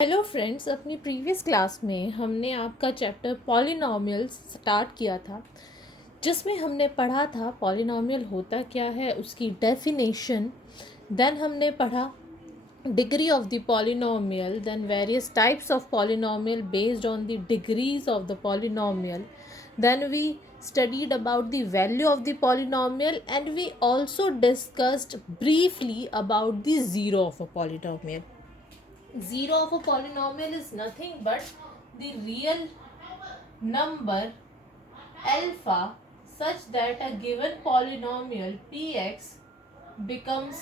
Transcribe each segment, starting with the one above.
Hello friends, अपनी previous class में हमने आपका चैप्टर पॉलिनॉमियल्स स्टार्ट किया था, जिसमें हमने पढ़ा था पॉलिनॉमियल होता क्या है, उसकी डेफिनेशन। देन हमने पढ़ा degree of the polynomial, then various types of polynomial based on the degrees of the polynomial. Then we studied about the value of the polynomial, and we also discussed briefly about the zero of a polynomial. Zero of a polynomial is nothing but the real number alpha such that a given polynomial px becomes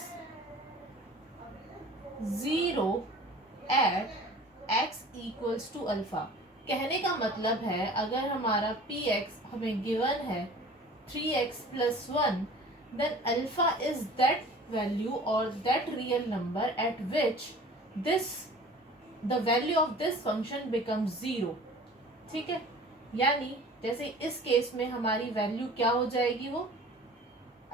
zero at x equals to alpha. कहने का मतलब है, अगर हमारा px हमें given है 3x plus 1, then alpha is that value or that real number at which this the value of this function becomes zero. ठीक है, यानी जैसे इस केस में हमारी वैल्यू क्या हो जाएगी, वो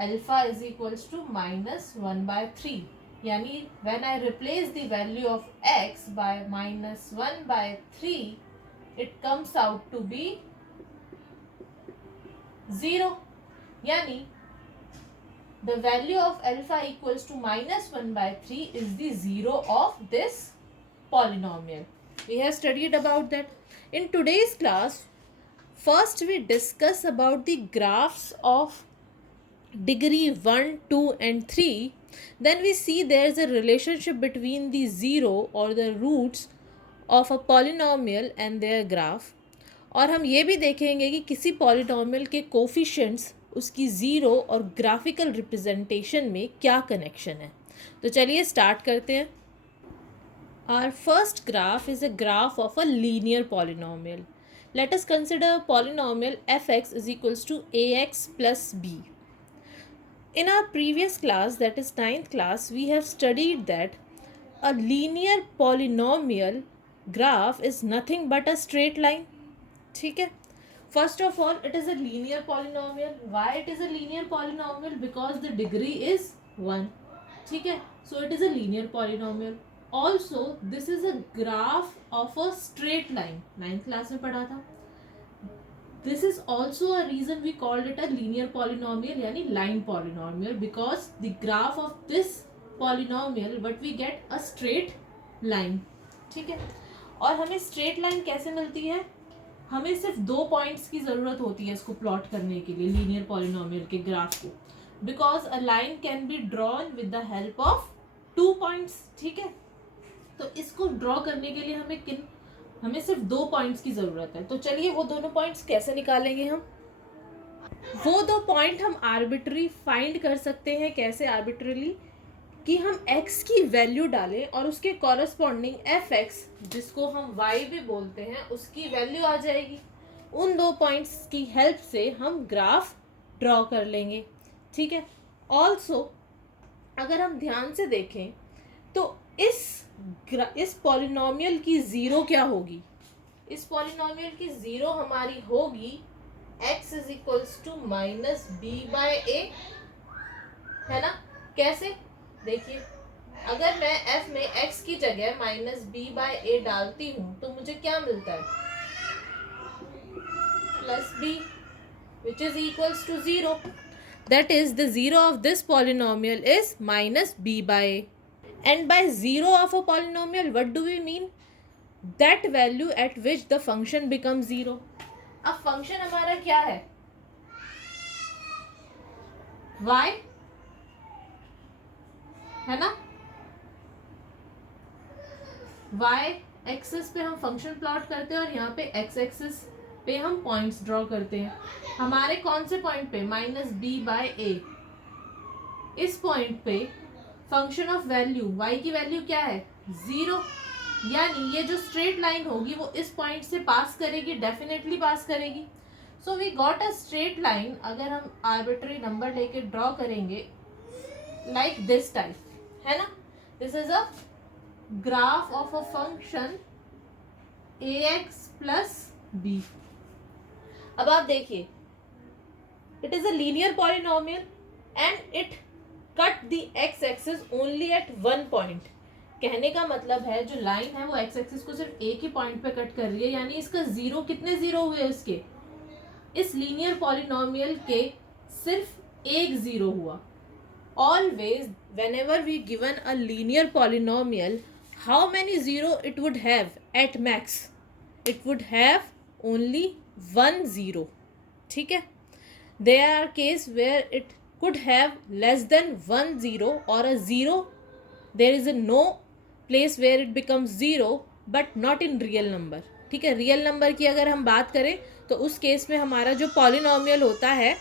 अल्फा इज इक्वल्स टू -1/3. यानी when I replace the value of x by -1/3, it comes out to be 0. यानी the value of alpha equals to -1/3 is the zero of this polynomial. We have studied about that. In today's class, first we discuss about the graphs of degree 1, 2 and 3. Then we see there is a relationship between the zero or the roots of a polynomial and their graph. और हम ये भी देखेंगे कि किसी polynomial के coefficients, उसकी zero और ग्राफिकल रिप्रेजेंटेशन में क्या कनेक्शन है. तो चलिए स्टार्ट करते हैं. Our first graph is a graph of a linear polynomial. Let us consider a polynomial fx is equals to ax plus b. In our previous class, that is 9th class, we have studied that a linear polynomial graph is nothing but a straight line. ठीक है. First of all, it is a linear polynomial. Why it is a linear polynomial? Because the degree is 1. ठीक है. So it is a linear polynomial. Also, this is a graph of a straight line. 9th class में पढ़ा था. This is also a reason we called it a linear polynomial, यानी line polynomial, because the graph of this polynomial, what we get a straight line. ठीक है. और हमें straight line कैसे मिलती है? हमें सिर्फ 2 पॉइंट्स की ज़रूरत होती है इसको प्लॉट करने के लिए, लीनियर पॉलिनोमियल के ग्राफ को, because a line can be drawn with the help of 2 points. ठीक है. तो इसको ड्रॉ करने के लिए हमें सिर्फ 2 पॉइंट्स की ज़रूरत है. तो चलिए वो दोनों पॉइंट्स कैसे निकालेंगे हम. वो 2 पॉइंट हम आर्बिट्री फाइंड कर सकते हैं. कैसे आर्बिट्रीली? कि हम x की वैल्यू डालें और उसके कॉरस्पॉन्डिंग fx, जिसको हम y भी बोलते हैं, उसकी वैल्यू आ जाएगी. उन 2 पॉइंट्स की हेल्प से हम ग्राफ ड्रॉ कर लेंगे. ठीक है. ऑल्सो अगर हम ध्यान से देखें तो इस पॉलिनोमियल की ज़ीरो क्या होगी? इस पॉलिनोमियल की ज़ीरो हमारी होगी x is equals to -b/a. है ना. कैसे? देखिए, अगर मैं f में x की जगह -b/a डालती हूँ तो मुझे क्या मिलता है? +b, which is equals to 0. That is, the zero of this polynomial is -b/a. And by zero of a polynomial, what do we mean? That value at which the function becomes 0. अब function हमारा क्या है? y, है ना. y axis पे हम function plot करते हैं और यहाँ पे x एक्सिस पे हम पॉइंट्स ड्रॉ करते हैं. हमारे कौन से पॉइंट पे? -b/a. इस पॉइंट पे फंक्शन ऑफ वैल्यू y की वैल्यू क्या है? 0. यानी ये जो स्ट्रेट लाइन होगी वो इस पॉइंट से पास करेगी, डेफिनेटली पास करेगी. So we got a straight line. अगर हम आर्बिट्री नंबर लेके ड्रॉ करेंगे लाइक दिस टाइप, है ना. This is a graph of a function ax plus b. अब आप देखिए, it is a linear polynomial and it cut the x axis only at 1 point. कहने का मतलब है जो लाइन है वो एक्स एक्सिस को सिर्फ एक ही पॉइंट पे कट कर रही है, यानी इसका जीरो, कितने जीरो हुए इसके, इस लीनियर पॉलिनोमियल के सिर्फ एक जीरो हुआ. Always, whenever we given a linear polynomial, how many zero it would have at max? It would have only one zero. ठीक है. There are case where it could have less than one zero or a zero. There is a no place where it becomes zero, but not in real number. ठीक है. Real number की अगर हम बात करें तो उस केस में हमारा जो पॉलिनोमियल होता है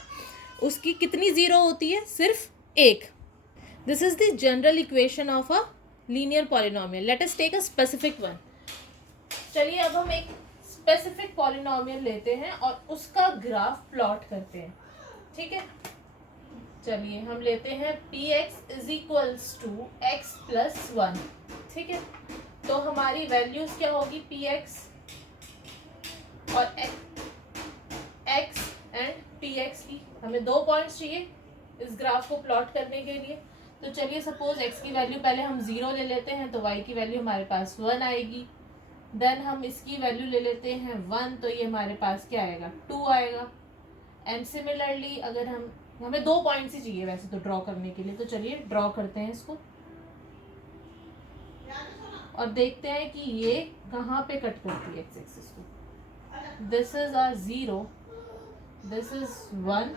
उसकी कितनी ज़ीरो होती है, सिर्फ एक. This is the general equation of a linear polynomial. Let us take a specific one. चलिए अब हम एक स्पेसिफिक पॉलिनोमियल लेते हैं और उसका ग्राफ प्लॉट करते हैं. ठीक है. चलिए हम लेते हैं P X is equals to X plus one. ठीक है. तो हमारी वैल्यूज क्या होगी, पी एक्स और एक्स एंड पी एक्स की. हमें 2 पॉइंट्स चाहिए इस ग्राफ को प्लॉट करने के लिए. तो चलिए सपोज x की वैल्यू पहले हम 0 ले लेते हैं, तो y की वैल्यू हमारे पास 1 आएगी. देन हम इसकी वैल्यू ले लेते हैं 1, तो ये हमारे पास क्या आएगा, 2 आएगा. एंड सिमिलरली अगर हमें 2 पॉइंट्स ही चाहिए वैसे तो ड्रॉ करने के लिए. तो चलिए ड्रॉ करते हैं इसको और देखते हैं कि ये कहाँ पे कट करती है एक्स एक्सिस को. This is our 0, this is 1,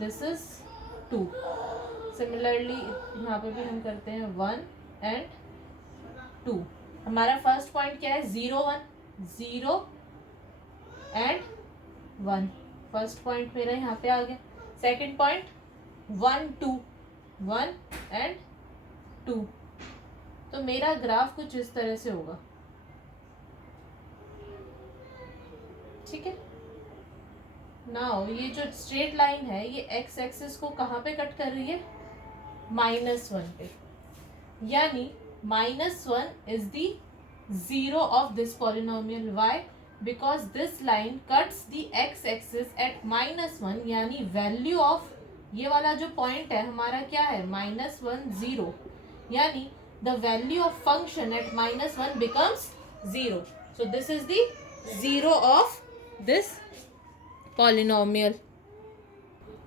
this is 2. Similarly यहाँ पे भी हम करते हैं 1 एंड 2. हमारा फर्स्ट पॉइंट क्या है, 0 1, 0 एंड 1. फर्स्ट पॉइंट मेरा यहाँ पे आ गया. Second point 1 2, 1 and 2. तो मेरा ग्राफ कुछ इस तरह से होगा. ठीक है. नाउ ये जो स्ट्रेट लाइन है ये एक्स एक्सिस को कहाँ पे कट कर रही है, -1 पे. यानी -1 is the zero of this polynomial. Why? Because this line cuts the x axis at -1. यानी वैल्यू ऑफ ये वाला जो पॉइंट है हमारा क्या है, -1 0. यानी the value of function at -1 becomes 0. So this is the zero of this polynomial.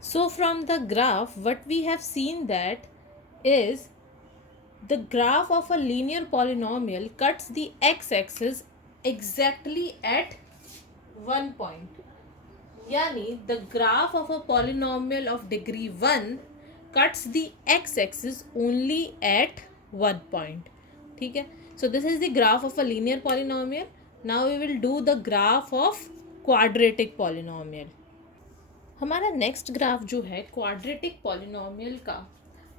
So from the graph what we have seen that is the graph of a linear polynomial cuts the x-axis exactly at one point. Yani the graph of a polynomial of degree 1 cuts the x-axis only at one point. ठीक है. So this is the graph of a linear polynomial. Now we will do the graph of quadratic polynomial. हमारा next graph जो है quadratic polynomial का,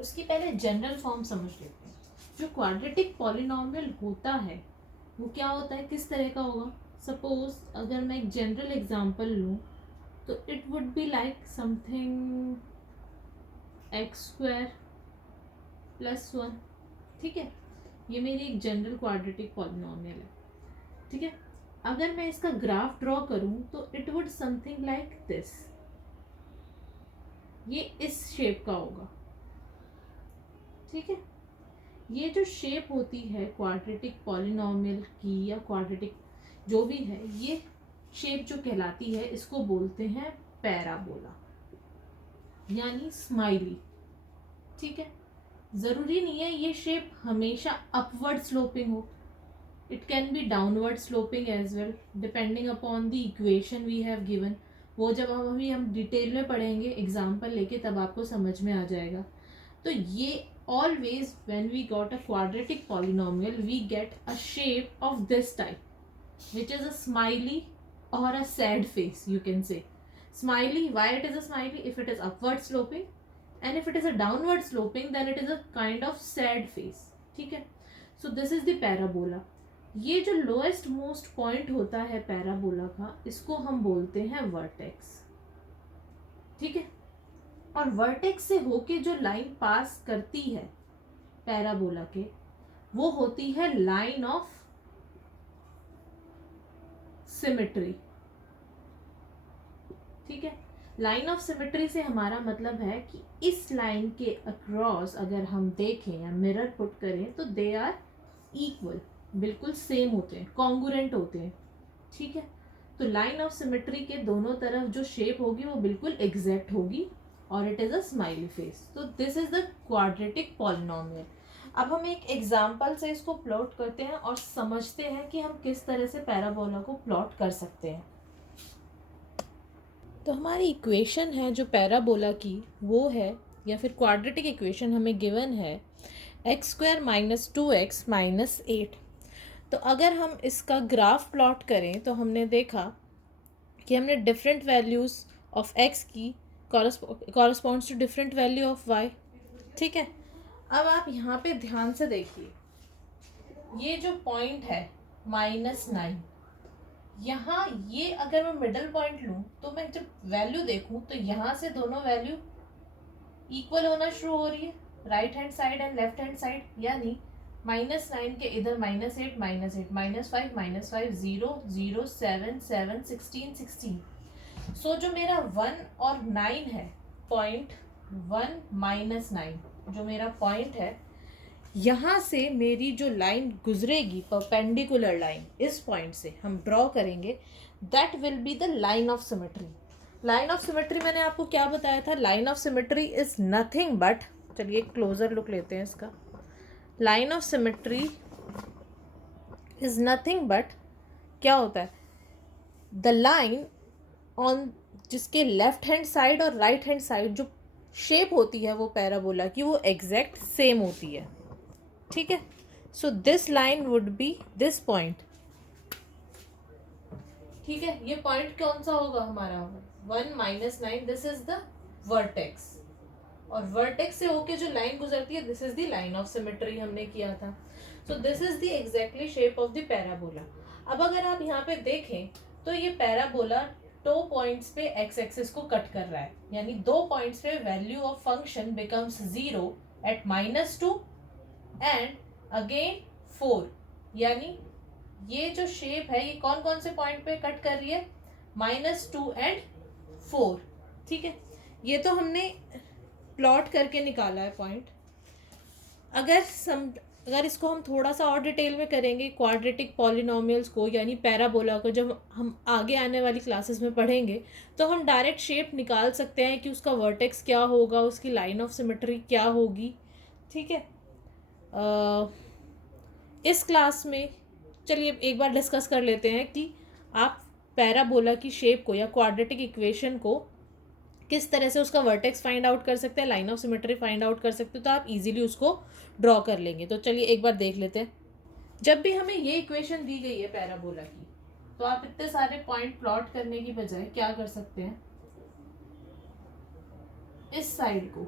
उसकी पहले general form समझ लेते हैं. जो क्वाड्रेटिक पॉलिनोमियल होता है वो क्या होता है, किस तरह का होगा. सपोज अगर मैं एक जनरल एग्जांपल लूँ तो it would be like something x² + 1. ठीक है. ये मेरी एक जनरल क्वाड्रेटिक पॉलिनोमियल है. ठीक है. अगर मैं इसका ग्राफ ड्रॉ करूं तो it would something like this. ये इस शेप का होगा. ठीक है. ये जो शेप होती है क्वाड्रेटिक पॉलिनोमियल की या क्वाड्रेटिक जो भी है, ये शेप जो कहलाती है इसको बोलते हैं पैराबोला यानी स्माइली. ठीक है. ज़रूरी नहीं है ये शेप हमेशा अपवर्ड स्लोपिंग हो. It can be downward sloping as well depending upon the equation we have given. वो जब हम डिटेल में पढ़ेंगे एग्जाम्पल लेके तब आपको समझ में आ जाएगा. तो ये always when we got a quadratic polynomial we get a shape of this type which is a smiley or a sad face, you can say. Smiley, why it is a smiley? If it is upward sloping, and if it is a downward sloping then it is a kind of sad face. ठीक है. So this is the parabola. ये जो lowest most point होता है parabola का, इसको हम बोलते हैं वर्टेक्स. ठीक है. और वर्टेक्स से होके जो लाइन पास करती है पैराबोला के, वो होती है लाइन ऑफ सिमेट्री. ठीक है. लाइन ऑफ सिमेट्री से हमारा मतलब है कि इस लाइन के अक्रॉस अगर हम देखें या मिरर पुट करें तो दे आर इक्वल, बिल्कुल सेम होते हैं, कॉन्ग्रुएंट होते हैं, ठीक है। तो लाइन ऑफ सिमेट्री के दोनों तरफ जो शेप होगी वो बिल्कुल एग्जैक्ट होगी और it is a smiley face. तो this is the quadratic polynomial. अब हम एक एग्जाम्पल से इसको प्लॉट करते हैं और समझते हैं कि हम किस तरह से पैराबोला को प्लॉट कर सकते हैं। तो हमारी इक्वेशन है जो पैराबोला की, वो है, या फिर क्वाड्रेटिक इक्वेशन हमें गिवन है x² - 2x - 8। तो अगर हम इसका ग्राफ प्लॉट करें तो हमने देखा कि हमने डिफरेंट वैल्यूज़ ऑफ x की corresponds to different value of y, ठीक है। अब आप यहाँ पे ध्यान से देखिए, ये जो पॉइंट है -9, यहाँ ये अगर मैं मिडल पॉइंट लूँ तो मैं जब वैल्यू देखूँ तो यहाँ से दोनों वैल्यू इक्वल होना शुरू हो रही है, right hand side and left hand side, यानी -9 के इधर -8 -8 -5 -5 0 0 7 7 16 16। सो जो मेरा 1 और 9 है, पॉइंट 1 -9 जो मेरा पॉइंट है, यहाँ से मेरी जो लाइन गुजरेगी, परपेंडिकुलर लाइन, इस पॉइंट से हम ड्रॉ करेंगे, that will be the line of symmetry. Line of symmetry मैंने आपको क्या बताया था? Line of symmetry is nothing but, चलिए क्लोजर लुक लेते हैं इसका। Line of symmetry is nothing but क्या होता है? द लाइन ऑन जिसके लेफ्ट हैंड साइड और राइट हैंड साइड जो शेप होती है वो पैराबोला की, वो एग्जैक्ट सेम होती है, ठीक है। So this line would be this point, ठीक है। ये पॉइंट कौन सा होगा हमारा? 1 -9, दिस इज द वर्टेक्स, और वर्टेक्स से होके जो लाइन गुजरती है, this is the line of symmetry हमने किया था। So this is the exactly shape of the parabola. अब अगर आप यहाँ पे देखें तो ये पैराबोला 2 पॉइंट्स पे एक्स एक्सिस को कट कर रहा है, यानी 2 पॉइंट्स पे value of function becomes 0 at -2 and again 4, यानी ये जो शेप है ये कौन कौन से पॉइंट पे कट कर रही है? -2 एंड 4, ठीक है। ये तो हमने प्लॉट करके निकाला है पॉइंट। अगर इसको हम थोड़ा सा और डिटेल में करेंगे, क्वाड्रेटिक पॉलिनोमियल्स को यानी पैराबोला को, जब हम आगे आने वाली क्लासेस में पढ़ेंगे तो हम डायरेक्ट शेप निकाल सकते हैं कि उसका वर्टेक्स क्या होगा, उसकी लाइन ऑफ सिमेट्री क्या होगी, ठीक है। इस क्लास में चलिए एक बार डिस्कस कर लेते हैं कि आप पैराबोला की शेप को या क्वाड्रेटिक इक्वेशन को किस तरह से उसका वर्टेक्स फाइंड आउट कर सकते हैं, line of symmetry find out कर सकते हो, तो आप इजीली उसको ड्रॉ कर लेंगे। तो चलिए एक बार देख लेते हैं। जब भी हमें ये इक्वेशन दी गई है पैराबोला की, तो आप इतने सारे पॉइंट प्लॉट करने की बजाय क्या कर सकते हैं, इस साइड को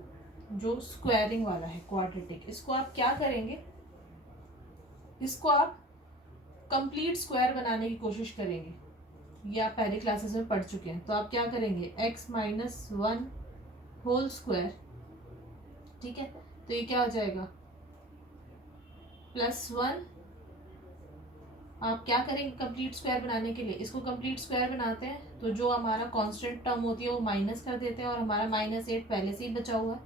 जो स्क्वायरिंग वाला है क्वाड्रेटिक, इसको आप क्या करेंगे, इसको आप कंप्लीट स्क्वायर बनाने की कोशिश करेंगे। ये आप पहली क्लासेस में पढ़ चुके हैं। तो आप क्या करेंगे, x - 1 होल स्क्वायर, ठीक है। तो ये क्या हो जाएगा, +1। आप क्या करेंगे कंप्लीट स्क्वायर बनाने के लिए, इसको कंप्लीट स्क्वायर बनाते हैं तो जो हमारा कांस्टेंट टर्म होती है वो माइनस कर देते हैं, और हमारा -8 पहले से ही बचा हुआ है।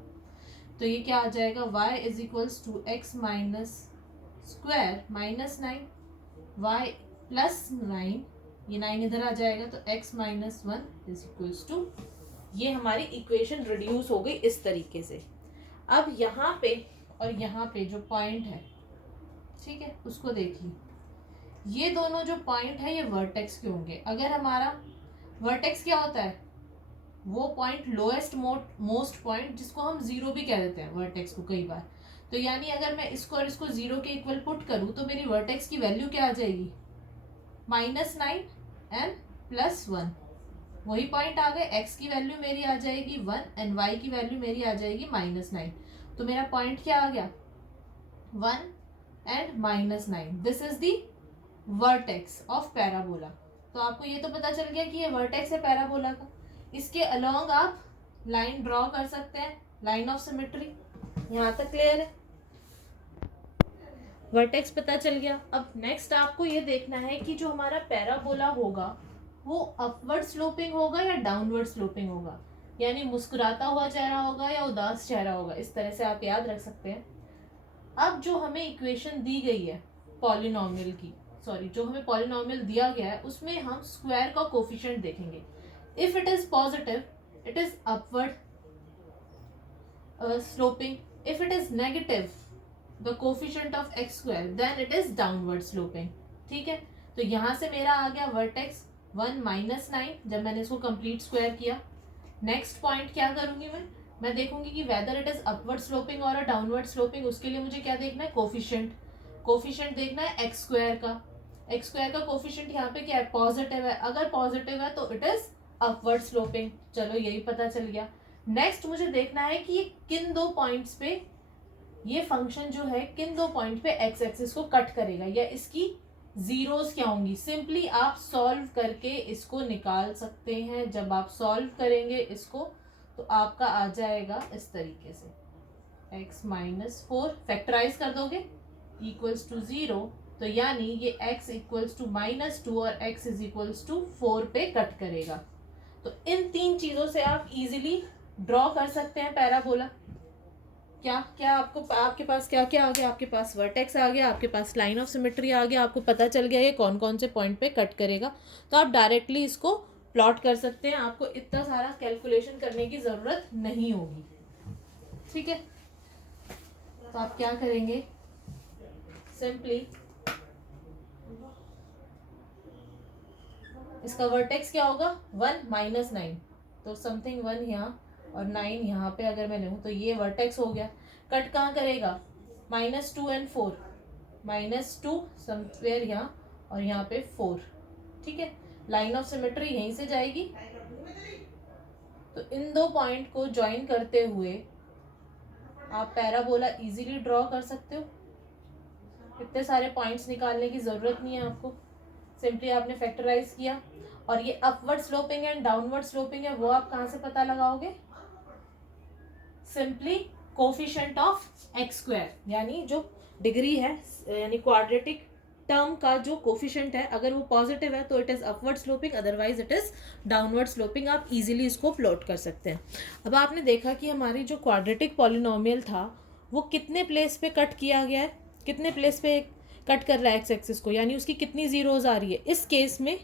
तो ये क्या आ जाएगा, y = x - स्क्वायर -9, y +9, ये 9 इधर आ जाएगा, तो x - 1 = ये हमारी इक्वेशन रिड्यूस हो गई इस तरीके से। अब यहाँ पे और यहाँ पे जो पॉइंट है, ठीक है, उसको देखिए, ये दोनों जो पॉइंट है ये वर्टेक्स के होंगे। अगर हमारा वर्टेक्स क्या होता है, वो पॉइंट लोएस्ट मोस्ट पॉइंट, जिसको हम 0 भी कह देते हैं वर्टेक्स को कई बार। तो यानी अगर मैं इसको और इसको 0 के इक्वल पुट करूँ तो मेरी वर्टेक्स की वैल्यू क्या आ जाएगी, -9 एंड +1, वही पॉइंट आ गए। x की वैल्यू मेरी आ जाएगी 1 एंड y की वैल्यू मेरी आ जाएगी -9। तो मेरा पॉइंट क्या आ गया, 1 and -9। This is the vertex of parabola. तो आपको ये तो पता चल गया कि ये वर्टेक्स है पैराबोला का। इसके अलोंग आप लाइन ड्रॉ कर सकते हैं, लाइन ऑफ सिमेट्री। यहाँ तक क्लियर है? वर्टेक्स पता चल गया। अब नेक्स्ट आपको ये देखना है कि जो हमारा पैराबोला होगा वो अपवर्ड स्लोपिंग होगा या डाउनवर्ड स्लोपिंग होगा, यानी मुस्कुराता हुआ चेहरा होगा या उदास चेहरा होगा। इस तरह से आप याद रख सकते हैं। अब जो हमें इक्वेशन दी गई है पॉलिनोमियल की, सॉरी जो हमें पॉलिनोमियल दिया गया है उसमें हम स्क्वायर का कोफिशिएंट देखेंगे. If it is positive it is upward sloping. If it is negative the coefficient of x square then it is downward sloping. ठीक है, तो यहाँ से मेरा आ गया वर्टेक्स 1 माइनस 9 जब मैंने इसको कंप्लीट स्क्वायर किया. नेक्स्ट पॉइंट क्या करूंगी मैं देखूंगी कि whether it is upward sloping और डाउनवर्ड स्लोपिंग. उसके लिए मुझे क्या देखना है, कोफिशिएंट देखना है एक्स स्क्वायर का कोफिशिएंट यहाँ पे क्या है, पॉजिटिव है. अगर पॉजिटिव है तो इट इज अपवर्ड स्लोपिंग. चलो यही पता चल गया. नेक्स्ट मुझे देखना है कि ये किन दो पॉइंट्स पे ये फंक्शन जो है किन दो पॉइंट पे एक्स एक्सिस को कट करेगा या इसकी जीरोस क्या होंगी. सिंपली आप सॉल्व करके इसको निकाल सकते हैं. जब आप सॉल्व करेंगे इसको तो आपका आ जाएगा इस तरीके से, x माइनस 4 फैक्टराइज कर दोगे इक्वल्स टू 0. तो यानी ये x इक्वल्स टू -2 और x इज इक्वल्स टू 4 पे कट करेगा. तो इन तीन चीजों से आप इजीली ड्रॉ कर सकते हैं पैराबोला. क्या क्या आपके पास क्या क्या आ गया, आपके पास वर्टेक्स आ गया, आपके पास लाइन ऑफ सिमेट्री आ गया, आपको पता चल गया ये कौन कौन से पॉइंट पे कट करेगा. तो आप डायरेक्टली इसको प्लॉट कर सकते हैं. आपको इतना सारा कैलकुलेशन करने की ज़रूरत नहीं होगी. ठीक है, तो आप क्या करेंगे, सिंपली इसका वर्टेक्स क्या होगा 1 माइनस 9, तो समथिंग 1 यहाँ और 9 यहाँ पे अगर मैं लूँ तो ये वर्टेक्स हो गया. कट कहाँ करेगा, -2 and 4, -2 समवेयर यहाँ और यहाँ पे 4. ठीक है, लाइन ऑफ सिमेट्री यहीं से जाएगी. तो इन दो पॉइंट को ज्वाइन करते हुए आप पैराबोला इजीली ड्रॉ कर सकते हो. इतने सारे पॉइंट्स निकालने की ज़रूरत नहीं है आपको. सिंपली आपने फैक्टराइज किया. और ये upward sloping and downward sloping है वो आप कहाँ से पता लगाओगे, simply coefficient of x square, यानी जो डिग्री है यानी क्वाड्रेटिक टर्म का जो कोफिशिएंट है अगर वो पॉजिटिव है तो it is upward sloping, otherwise it is downward sloping. आप इजीली इसको प्लॉट कर सकते हैं. अब आपने देखा कि हमारी जो क्वाड्रेटिक पॉलिनोमियल था वो कितने प्लेस पे कट किया गया है, कितने प्लेस पे कट कर रहा है एक्स एक्सिस को, यानी उसकी कितनी जीरोज आ रही है. इस केस में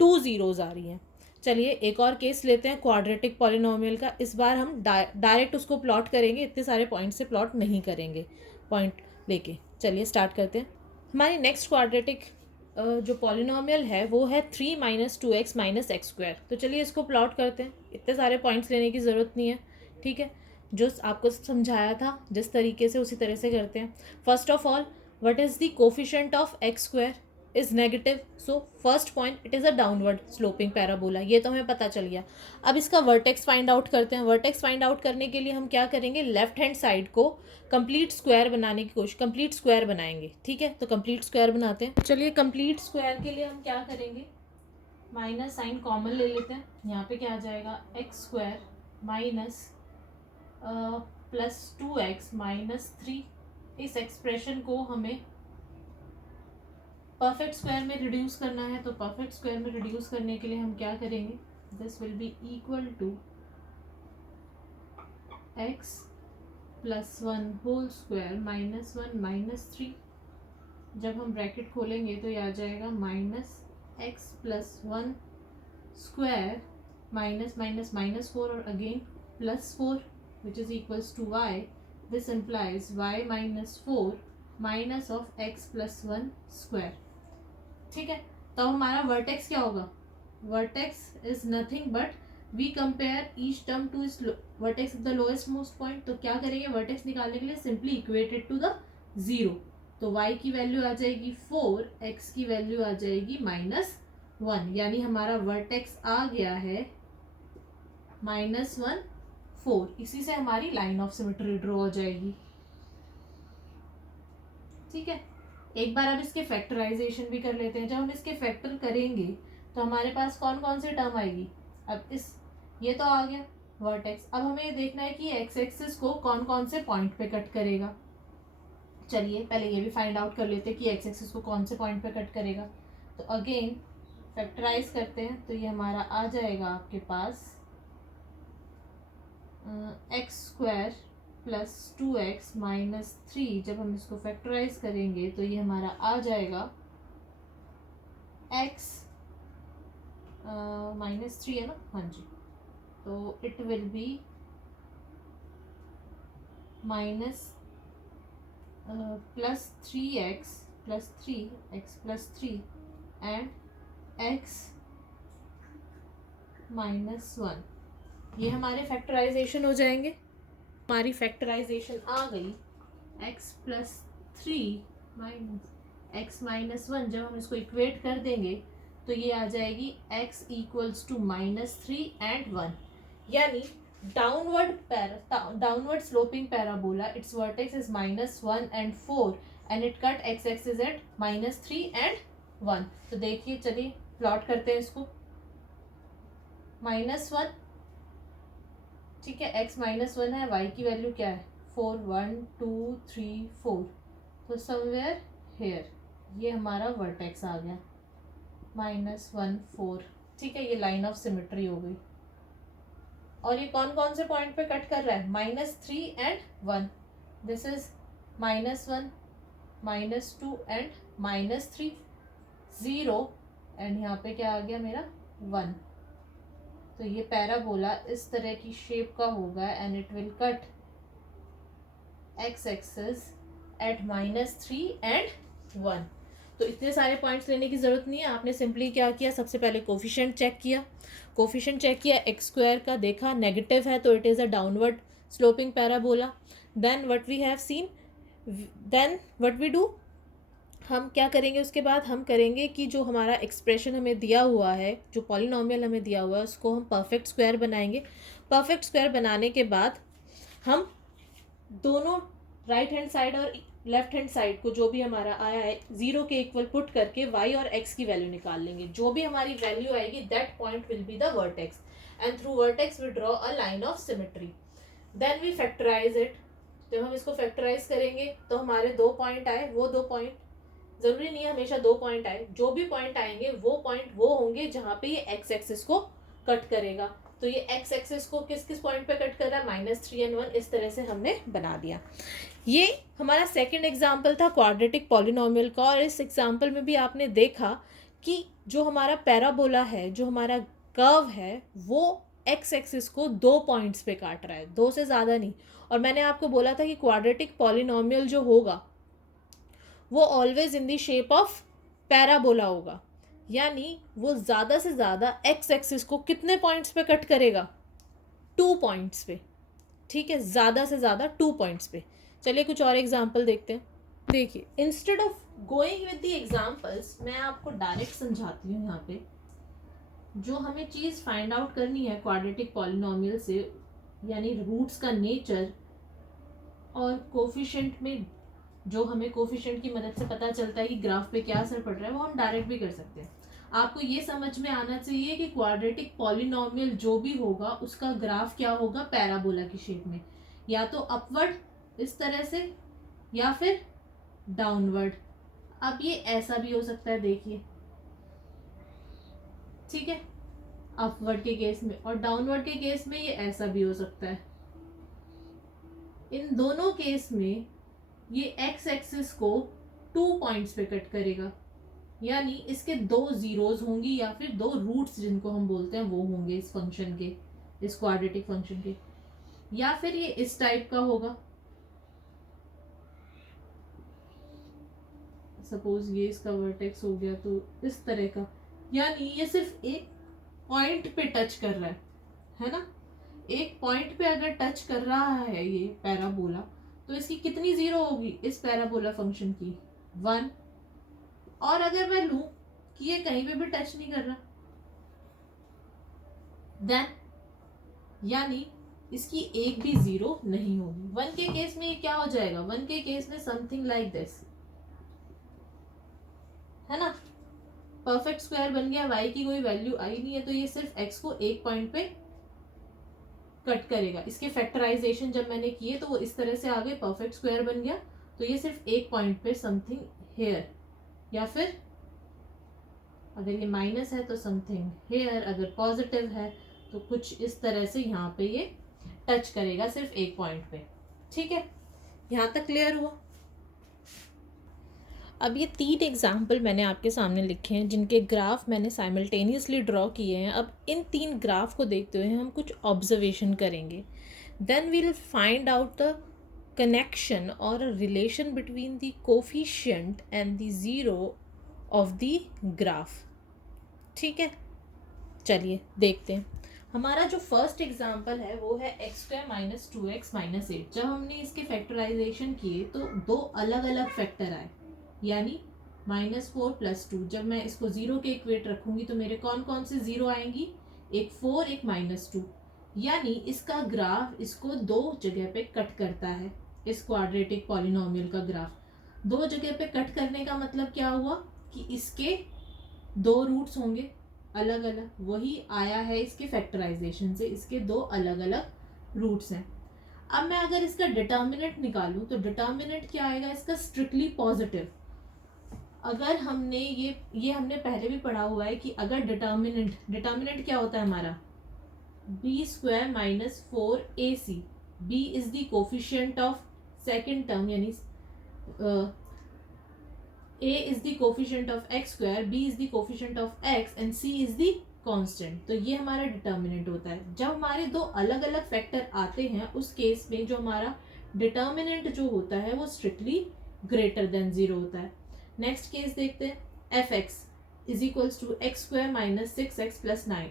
2 जीरोज आ रही हैं. चलिए एक और केस लेते हैं क्वाड्रेटिक पॉलिनोमियल का. इस बार हम डायरेक्ट उसको प्लॉट करेंगे, इतने सारे पॉइंट से प्लॉट नहीं करेंगे, पॉइंट लेके. चलिए स्टार्ट करते हैं. हमारी नेक्स्ट क्वाड्रेटिक जो पॉलिनोमियल है वो है 3 - 2x - x स्क्वायर. तो चलिए इसको प्लॉट करते हैं. इतने सारे पॉइंट्स लेने की ज़रूरत नहीं है. ठीक है, जो आपको समझाया था जिस तरीके से उसी तरह से करते हैं. First of all what is the coefficient of x square is negative. So first point it is a downward sloping parabola, ये तो हमें पता चल गया. अब इसका वर्टेक्स फाइंड आउट करते हैं. वर्टेक्स फाइंड आउट करने के लिए हम क्या करेंगे, लेफ्ट हैंड साइड को कंप्लीट स्क्वायर बनाने की कोशिश, कंप्लीट स्क्वायर बनाएंगे. ठीक है, तो कंप्लीट स्क्वायर बनाते हैं. चलिए कंप्लीट स्क्वायर के लिए हम क्या करेंगे, माइनस साइन कॉमन ले लेते हैं. यहाँ पे क्या आ जाएगा, एक्स स्क्वायर माइनस +2x - 3. इस एक्सप्रेशन को हमें परफेक्ट स्क्वायर में रिड्यूस करना है. तो परफेक्ट स्क्वायर में रिड्यूस करने के लिए हम क्या करेंगे, this will be equal to x +1 whole square -1 - 3. जब हम ब्रैकेट खोलेंगे तो ये आ जाएगा -x +1 स्क्वायर --- -4 और again +4 which is equals to y. This implies y - 4 minus of x +1 square. ठीक है, तो हमारा वर्टेक्स क्या होगा, vertex is nothing but we compare each term to इस vertex the lowest most point. तो क्या करेंगे, वर्टेक्स निकालने के लिए सिंपली इक्वेटेड टू द 0. तो y की वैल्यू आ जाएगी 4, x की वैल्यू आ जाएगी -1, यानी हमारा वर्टेक्स आ गया है -1 4. इसी से हमारी लाइन ऑफ सिमेट्री ड्रॉ हो जाएगी. ठीक है, एक बार अब इसके फैक्टराइजेशन भी कर लेते हैं. जब हम इसके फैक्टर करेंगे तो हमारे पास कौन कौन सी टर्म आएगी. अब ये तो आ गया वर्टेक्स. अब हमें ये देखना है कि एक्स एक्सिस को कौन कौन से पॉइंट पे कट करेगा. चलिए पहले ये भी फाइंड आउट कर लेते हैं कि एक्स एक्सिस को कौन से पॉइंट पे कट करेगा. तो अगेन फैक्टराइज करते हैं. तो ये हमारा आ जाएगा आपके पास x square plus 2x minus 3, जब हम इसको फैक्टराइज करेंगे तो ये हमारा आ जाएगा x माइनस 3 है ना, हाँ जी, तो it will be minus plus 3x plus 3x plus 3 and x minus 1। ये हमारे फैक्टराइजेशन हो जाएंगे। हमारी फैक्टराइजेशन आ गई x plus 3 minus x minus 1। जब हम इसको इक्वेट कर देंगे तो ये आ जाएगी x equals to minus 3 and 1। यानी downward sloping parabola, it's vertex is minus 1 and 4 and it cut x axis at minus 3 and 1। तो देखिए, चलिए प्लॉट करते हैं इसको। माइनस 1, ठीक है, x माइनस 1 है, y की वैल्यू क्या है 4, 1 2 3 4, तो समवेयर हेयर ये हमारा वर्टेक्स आ गया माइनस 1 4। ठीक है, ये लाइन ऑफ सिमेट्री हो गई। और ये कौन कौन से पॉइंट पे कट कर रहा है, minus 3 and 1। This is minus 1 minus 2 and minus 3, 0 and यहाँ पे क्या आ गया मेरा 1। तो ये पैराबोला इस तरह की शेप का होगा and it will cut x axis at minus 3 and 1। तो इतने सारे पॉइंट्स लेने की ज़रूरत नहीं है। आपने सिंपली क्या किया, सबसे पहले कोफिशिएंट चेक किया, एक्स स्क्वायर का, देखा नेगेटिव है तो it is a downward sloping parabola. Then what we have seen, then what we do, हम क्या करेंगे उसके बाद, हम करेंगे कि जो हमारा एक्सप्रेशन हमें दिया हुआ है, जो पॉलिनॉमियल हमें दिया हुआ है, उसको हम परफेक्ट स्क्वायर बनाएंगे। परफेक्ट स्क्वायर बनाने के बाद हम दोनों राइट हैंड साइड और लेफ्ट हैंड साइड को जो भी हमारा आया है 0 के इक्वल पुट करके y और x की वैल्यू निकाल लेंगे। जो भी हमारी वैल्यू आएगी that point will be the vertex and through vertex we draw a line of symmetry. Then we factorise it. जब हम इसको फैक्टराइज करेंगे तो हमारे 2 पॉइंट आए, वो 2 पॉइंट, ज़रूरी नहीं है हमेशा 2 पॉइंट आए, जो भी पॉइंट आएंगे वो पॉइंट वो होंगे जहाँ पे ये x एक्सिस को कट करेगा। तो ये x एक्सिस को किस किस पॉइंट पे कट कर रहा है, माइनस 3 एंड 1, इस तरह से हमने बना दिया। ये हमारा सेकंड एग्जाम्पल था क्वाड्रेटिक पॉलिनोमियल का। और इस एग्जाम्पल में भी आपने देखा कि जो हमारा पैराबोला है, जो हमारा कर्व है, वो x एक्सिस को 2 पॉइंट्स पे काट रहा है, 2 से ज़्यादा नहीं। और मैंने आपको बोला था कि क्वाड्रेटिक पॉलिनोमियल जो होगा वो always in the shape of parabola होगा, यानी वो ज़्यादा से ज़्यादा x एक्सिस को कितने पॉइंट्स पे कट करेगा, 2 पॉइंट्स पे। ठीक है, ज़्यादा से ज़्यादा 2 पॉइंट्स पे। चलिए कुछ और एग्जाम्पल देखते हैं। देखिए, instead of going with the examples, मैं आपको डायरेक्ट समझाती हूँ। यहाँ पे जो हमें चीज़ फाइंड आउट करनी है क्वाड्रेटिक पॉलिनोमियल से, यानी रूट्स का नेचर और कोफिशिएंट में जो हमें कोफिशिएंट की मदद से पता चलता है कि ग्राफ पे क्या असर पड़ रहा है, वो हम डायरेक्ट भी कर सकते हैं। आपको ये समझ में आना चाहिए कि क्वाड्रेटिक पॉलिनोमियल जो भी होगा उसका ग्राफ क्या होगा, पैराबोला की शेप में, या तो अपवर्ड इस तरह से या फिर डाउनवर्ड। अब ये ऐसा भी हो सकता है, देखिए, ठीक है, अपवर्ड के केस में, और डाउनवर्ड के केस में ये ऐसा भी हो सकता है। इन दोनों केस में ये x एक्सिस को 2 पॉइंट्स पे कट करेगा, यानी इसके 2 जीरोज होंगी या फिर 2 रूट्स जिनको हम बोलते हैं वो होंगे इस फंक्शन के, इस क्वाड्रेटिक फंक्शन के। या फिर ये इस टाइप का होगा, सपोज ये इसका वर्टेक्स हो गया तो इस तरह का, यानी ये सिर्फ एक पॉइंट पे टच कर रहा है ना। एक पॉइंट पे अगर टच कर रहा है ये पैराबोला, तो इसकी कितनी जीरो होगी इस पैराबोला फंक्शन की, 1। और अगर मैं लूं कि ये कहीं पे भी टच नहीं कर रहा, देन यानी इसकी एक भी जीरो नहीं होगी। 1 के केस में ये क्या हो जाएगा, 1 के केस में समथिंग लाइक दिस, है ना, परफेक्ट स्क्वायर बन गया, y की कोई वैल्यू आई नहीं है, तो ये सिर्फ x को एक पॉइंट पे कट करेगा। इसके फैक्टराइजेशन जब मैंने किए तो वो इस तरह से आ गए, परफेक्ट स्क्वायर बन गया, तो ये सिर्फ एक पॉइंट पे समथिंग हेयर, या फिर अगर ये माइनस है तो समथिंग हेयर, अगर पॉजिटिव है तो कुछ इस तरह से यहाँ पे ये टच करेगा सिर्फ एक पॉइंट पे। ठीक है, यहाँ तक क्लियर हुआ। अब ये 3 एग्जाम्पल मैंने आपके सामने लिखे हैं जिनके ग्राफ मैंने साइमल्टेनियसली ड्रॉ किए हैं। अब इन 3 ग्राफ को देखते हुए हम कुछ ऑब्जर्वेशन करेंगे, then we will find out the connection or a relation between the coefficient and the zero of the graph। ठीक है, चलिए देखते हैं। हमारा जो फर्स्ट एग्जाम्पल है वो है x² माइनस 2x माइनस 8। जब हमने इसके फैक्टराइजेशन किए तो 2 अलग अलग फैक्टर आए, यानी -4 + 2। जब मैं इसको 0 के इक्वेट रखूंगी तो मेरे कौन कौन से 0 आएंगी, एक 4 एक -2, यानी इसका ग्राफ इसको 2 जगह पे कट करता है। इस क्वाड्रेटिक पॉलिनोमियल का ग्राफ 2 जगह पे कट करने का मतलब क्या हुआ कि इसके 2 रूट्स होंगे अलग अलग, वही आया है इसके फैक्टराइजेशन से, इसके 2 अलग अलग रूट्स हैं। अब मैं अगर इसका डिटर्मिनेंट निकालूं तो डिटर्मिनेंट क्या आएगा इसका, स्ट्रिक्टली पॉजिटिव। अगर हमने ये हमने पहले भी पढ़ा हुआ है कि अगर डिटर्मिनेंट क्या होता है हमारा, b² minus 4ac। b is the coefficient of second term, यानी a is the coefficient of x square, b is the coefficient of x and c is the constant। तो ये हमारा डिटर्मिनेंट होता है। जब हमारे 2 अलग अलग फैक्टर आते हैं उस केस में जो हमारा डिटर्मिनेंट जो होता है वो स्ट्रिक्टली ग्रेटर देन 0 होता है। नेक्स्ट केस देखते हैं, fx is equals to x² minus 6x plus 9।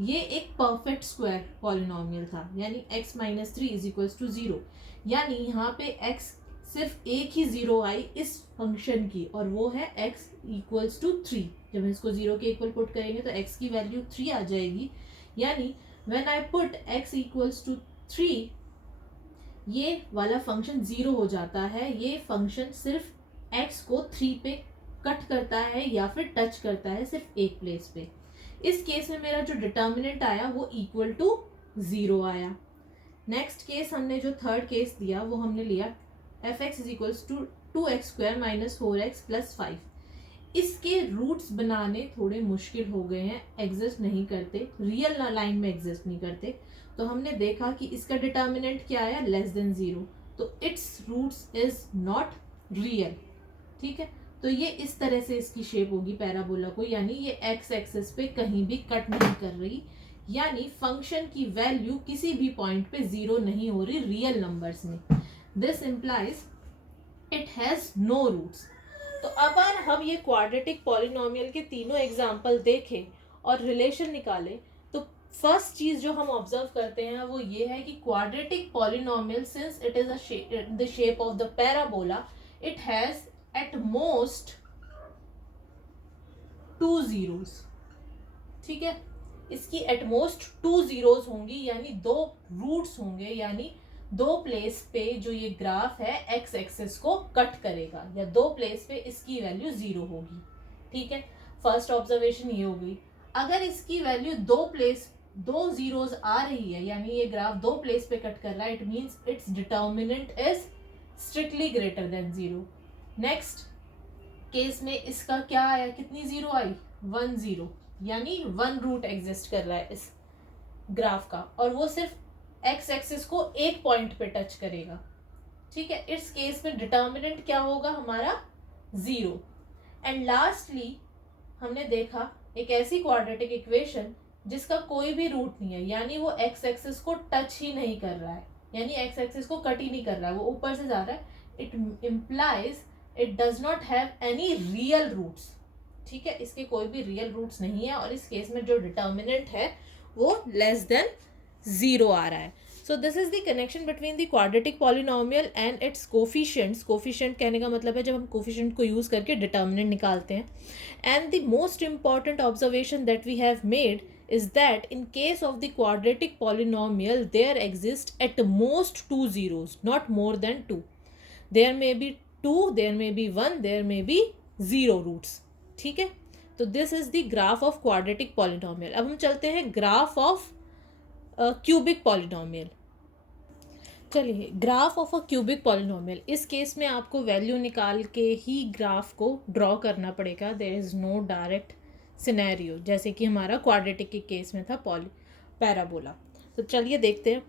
ये एक परफेक्ट स्क्वायर पॉलिनोमियल था, यानी x minus 3 is equals to 0, यानी यहाँ पे x सिर्फ एक ही 0 आई इस फंक्शन की, और वो है x इक्वल्स टू 3। जब हम इसको 0 के इक्वल पुट करेंगे तो x की वैल्यू 3 आ जाएगी, यानी when I put x equals to 3 ये वाला फंक्शन 0 हो जाता है। ये फंक्शन सिर्फ x को 3 पे कट करता है या फिर टच करता है सिर्फ एक प्लेस पे। इस केस में मेरा जो डिटर्मिनेंट आया वो इक्वल टू 0 आया। नेक्स्ट केस हमने जो थर्ड केस दिया वो हमने लिया fx is equals to 2x² minus 4x plus 5। इसके रूट्स बनाने थोड़े मुश्किल हो गए हैं, एग्जिस्ट नहीं करते, रियल लाइन में एग्जिस्ट नहीं करते। तो हमने देखा कि इसका डिटर्मिनेंट क्या आया, लेस देन 0, तो it's roots is not real. ठीक है, तो ये इस तरह से इसकी शेप होगी पैराबोला को, यानी ये x एक्सिस पे कहीं भी कट नहीं कर रही, यानी फंक्शन की वैल्यू किसी भी पॉइंट पे 0 नहीं हो रही रियल नंबर्स में। This implies it has no roots. तो अब हम ये क्वाड्रेटिक पॉलिनोमियल के तीनों एग्जाम्पल देखें और रिलेशन निकालें तो फर्स्ट चीज जो हम ऑब्जर्व करते हैं वो ये है कि quadratic polynomial since it is the shape of the parabola, it has at most 2 zeros। ठीक है, इसकी एटमोस्ट 2 zeros होंगी, यानी 2 रूट्स होंगे, यानी 2 प्लेस पे जो ये ग्राफ है x एक्सिस को कट करेगा, या 2 प्लेस पे इसकी वैल्यू 0 होगी। ठीक है, फर्स्ट ऑब्जर्वेशन ये हो गई। अगर इसकी वैल्यू 2 zeros आ रही है, यानी ये ग्राफ 2 प्लेस पे कट कर रहा है, it means its determinant is strictly greater than 0। Next case में इसका क्या आया, कितनी 0 आई, 1 0, यानी 1 रूट एग्जिस्ट कर रहा है इस ग्राफ का, और वो सिर्फ x एक्सिस को एक पॉइंट पे टच करेगा। ठीक है, इस केस में डिटर्मिनेंट क्या होगा हमारा, 0। एंड लास्टली हमने देखा एक ऐसी क्वाड्रेटिक इक्वेशन जिसका कोई भी रूट नहीं है, यानी वो x एक्सिस को टच ही नहीं कर रहा है, यानी x एक्सिस को कट ही नहीं कर रहा है, वो ऊपर से जा रहा है। It implies it does not have any real roots. ठीक है, इसके कोई भी रियल रूट्स नहीं है, और इस केस में जो डिटर्मिनेंट है वो लेस देन 0 आ रहा है। सो this is the connection between the quadratic polynomial and it's coefficients. Coefficient कहने का मतलब है जब हम कोफिशिएंट को यूज करके डिटर्मिनेंट निकालते हैं। And the most important observation that we have made is that in case of the quadratic polynomial there exist at most 2 zeros, not more than 2. There may be 2, there may be 1, there may be 0 roots. ठीक है, तो this is the graph of quadratic polynomial. अब हम चलते हैं graph of cubic polynomial. चलिए, graph of a cubic polynomial, इस case में आपको वैल्यू निकाल के ही ग्राफ को ड्रॉ करना पड़ेगा। There is no direct scenario, जैसे कि हमारा क्वाड्रेटिक के केस में था पैराबोला। तो चलिए देखते हैं।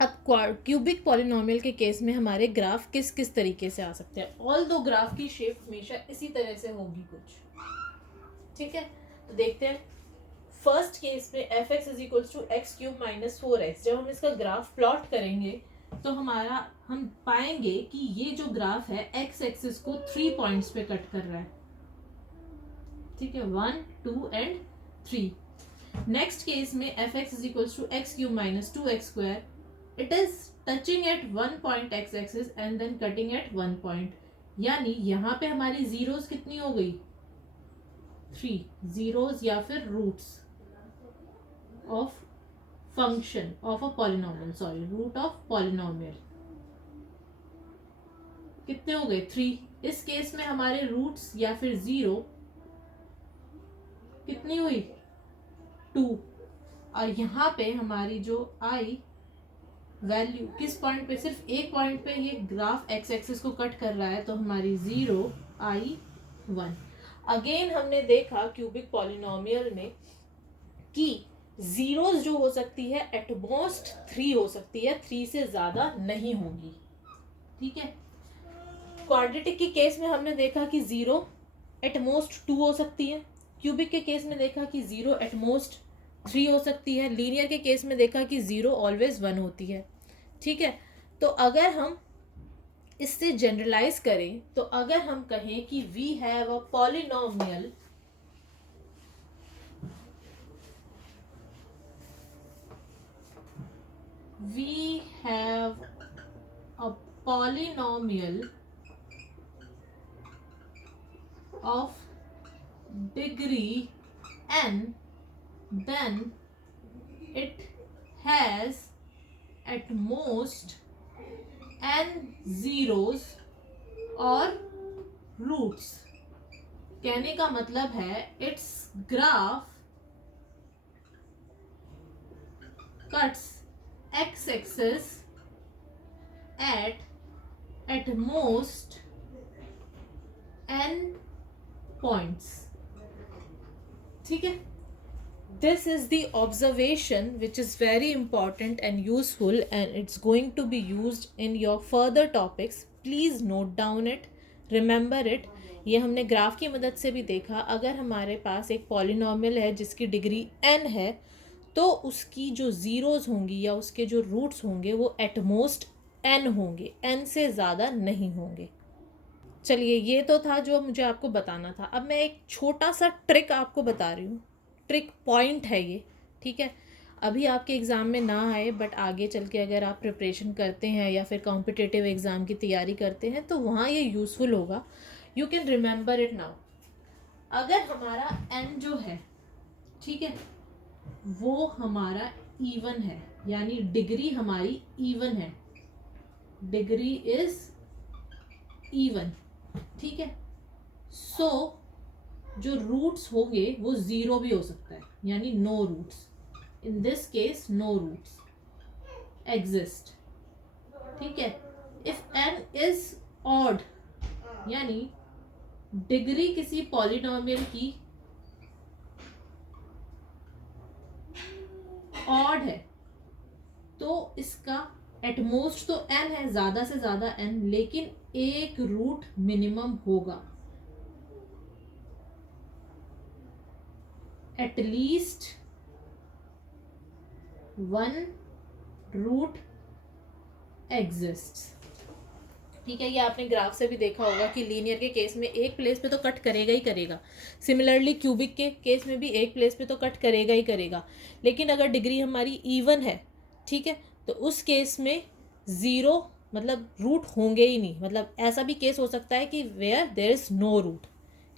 अब क्यूबिक पॉलिनोमियल के केस में हमारे ग्राफ किस किस तरीके से आ सकते हैं, ऑल दो ग्राफ की शेप हमेशा इसी तरह से होगी कुछ, ठीक है। तो देखते हैं फर्स्ट केस में f x is equals to x cube minus 4x, जब हम इसका ग्राफ प्लॉट करेंगे तो हम पाएंगे कि ये जो ग्राफ है एक्स एक्सिस को 3 पॉइंट्स पे कट कर रहा है, ठीक है, 1 2 एंड 3। नेक्स्ट केस में f x is equals to x cube minus 2x square, it is touching at 1 point x axis and then cutting at 1 point, यानी यहाँ पे हमारी जीरोस कितनी हो गई, 3 जीरोस या फिर roots of function of a polynomial, sorry root of polynomial कितने हो गए, 3। इस केस में हमारे रूट्स या फिर जीरो कितनी हुई, 2, और यहाँ पे हमारी जो आई वैल्यू किस पॉइंट पे, सिर्फ एक पॉइंट पे ये ग्राफ एक्स एक्सिस को कट कर रहा है, तो हमारी 0 आई 1। अगेन हमने देखा क्यूबिक पॉलिनोमियल में कि जीरोस जो हो सकती है एटमोस्ट 3 हो सकती है, 3 से ज्यादा नहीं होगी, ठीक है। क्वाड्रेटिक के केस में हमने देखा कि 0 एटमोस्ट 2 हो सकती है, क्यूबिक के केस में देखा कि 0 एटमोस्ट 3 हो सकती है, लीनियर के केस में देखा कि 0 ऑलवेज 1 होती है, ठीक है। तो अगर हम इससे जनरलाइज करें तो अगर हम कहें कि we have a polynomial of degree n, then it has at most n zeros और रूट्स। कहने का मतलब है it's graph cuts x axis at most n points, ठीक है। This is the observation which is very important and useful and it's going to be used in your further topics. Please note down it, remember it. ये हमने graph की मदद से भी देखा, अगर हमारे पास एक पॉलिनोमियल है जिसकी डिग्री n है तो उसकी जो ज़ीरोज़ होंगी या उसके जो रूट्स होंगे वो एटमोस्ट n होंगे, n से ज़्यादा नहीं होंगे। चलिए, ये तो था जो मुझे आपको बताना था। अब मैं एक छोटा सा ट्रिक आपको बता रही हूँ, ट्रिक पॉइंट है ये, ठीक है। अभी आपके एग्ज़ाम में ना आए बट आगे चल के अगर आप प्रिपरेशन करते हैं या फिर कॉम्पिटिटिव एग्ज़ाम की तैयारी करते हैं तो वहाँ ये यूज़फुल होगा। You can remember it now. अगर हमारा n जो है, ठीक है, वो हमारा इवन है, यानी डिग्री हमारी इवन है, डिग्री इज इवन, ठीक है। सो जो रूट्स होंगे वो 0 भी हो सकता है, यानी no roots. In this case no roots exist, ठीक है। इफ n इज ऑड, यानी डिग्री किसी पॉलिनोमियल की ऑड है तो इसका एटमोस्ट तो n है, ज्यादा से ज्यादा n, लेकिन एक रूट मिनिमम होगा, एटलीस्ट 1 रूट एग्जिस्ट, ठीक है। ये आपने ग्राफ से भी देखा होगा कि लीनियर के केस में एक प्लेस पे तो कट करेगा ही करेगा, सिमिलरली क्यूबिक के केस में भी एक प्लेस पे तो कट करेगा ही करेगा, लेकिन अगर डिग्री हमारी इवन है, ठीक है, तो उस केस में 0 मतलब रूट होंगे ही नहीं। मतलब ऐसा भी केस हो सकता है कि where there is no root,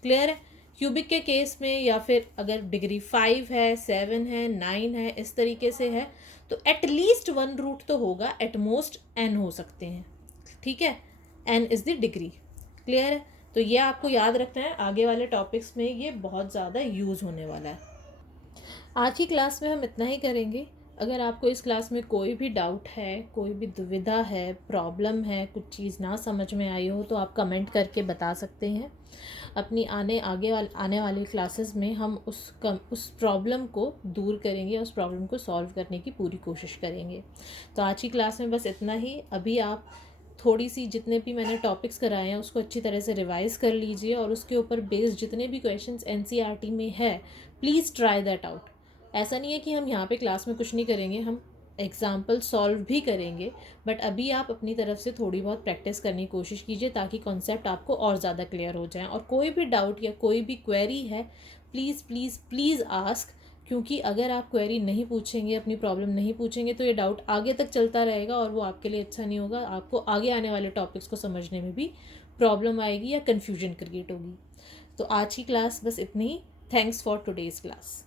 clear है। क्यूबिक के केस में या फिर अगर डिग्री 5 है, 7 है, 9 है, इस तरीके से है तो एटलीस्ट 1 रूट तो होगा, एटमोस्ट n हो सकते हैं, ठीक है। n is the degree, clear है। तो ये आपको याद रखना है, आगे वाले टॉपिक्स में ये बहुत ज़्यादा यूज़ होने वाला है। आज की क्लास में हम इतना ही करेंगे। अगर आपको इस क्लास में कोई भी डाउट है, कोई भी दुविधा है, प्रॉब्लम है, कुछ चीज़ ना समझ में आई हो तो आप कमेंट करके बता सकते हैं। अपनी आने वाली क्लासेस में हम उस प्रॉब्लम को दूर करेंगे, उस प्रॉब्लम को सॉल्व करने की पूरी कोशिश करेंगे। तो आज की क्लास में बस इतना ही। अभी आप थोड़ी सी जितने भी मैंने टॉपिक्स कराए हैं उसको अच्छी तरह से रिवाइज़ कर लीजिए, और उसके ऊपर बेस्ड जितने भी क्वेश्चंस एनसीईआरटी में है प्लीज़ ट्राई दैट आउट। ऐसा नहीं है कि हम यहाँ पे क्लास में कुछ नहीं करेंगे, हम एग्जाम्पल सॉल्व भी करेंगे, बट अभी आप अपनी तरफ से थोड़ी बहुत प्रैक्टिस करने की कोशिश कीजिए ताकि कॉन्सेप्ट आपको और ज़्यादा क्लियर हो जाए। और कोई भी डाउट या कोई भी क्वेरी है, प्लीज़ प्लीज़ प्लीज़ आस्क, क्योंकि अगर आप क्वेरी नहीं पूछेंगे, अपनी प्रॉब्लम नहीं पूछेंगे, तो ये डाउट आगे तक चलता रहेगा और वो आपके लिए अच्छा नहीं होगा। आपको आगे आने वाले टॉपिक्स को समझने में भी प्रॉब्लम आएगी या कन्फ्यूजन क्रिएट होगी। तो आज की क्लास बस इतनी ही। Thanks for today's class.